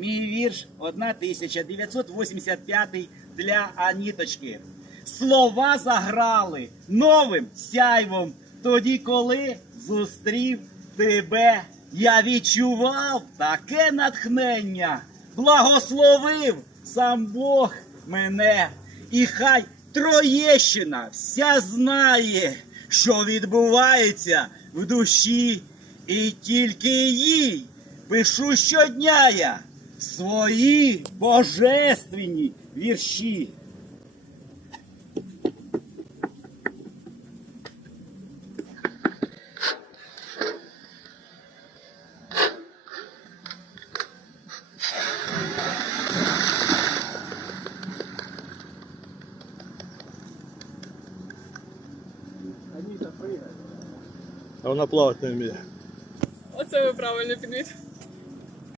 Мій вірш 1985 для Аніточки. Слова заграли новим сяйвом. Тоді, коли зустрів тебе, я відчував таке натхнення, благословив сам Бог мене. І хай Троєщина вся знає, що відбувається в душі, і тільки їй пишу щодня я свої божественні вірші. А вона плавати не вміє. Оце ви правильно підмітили.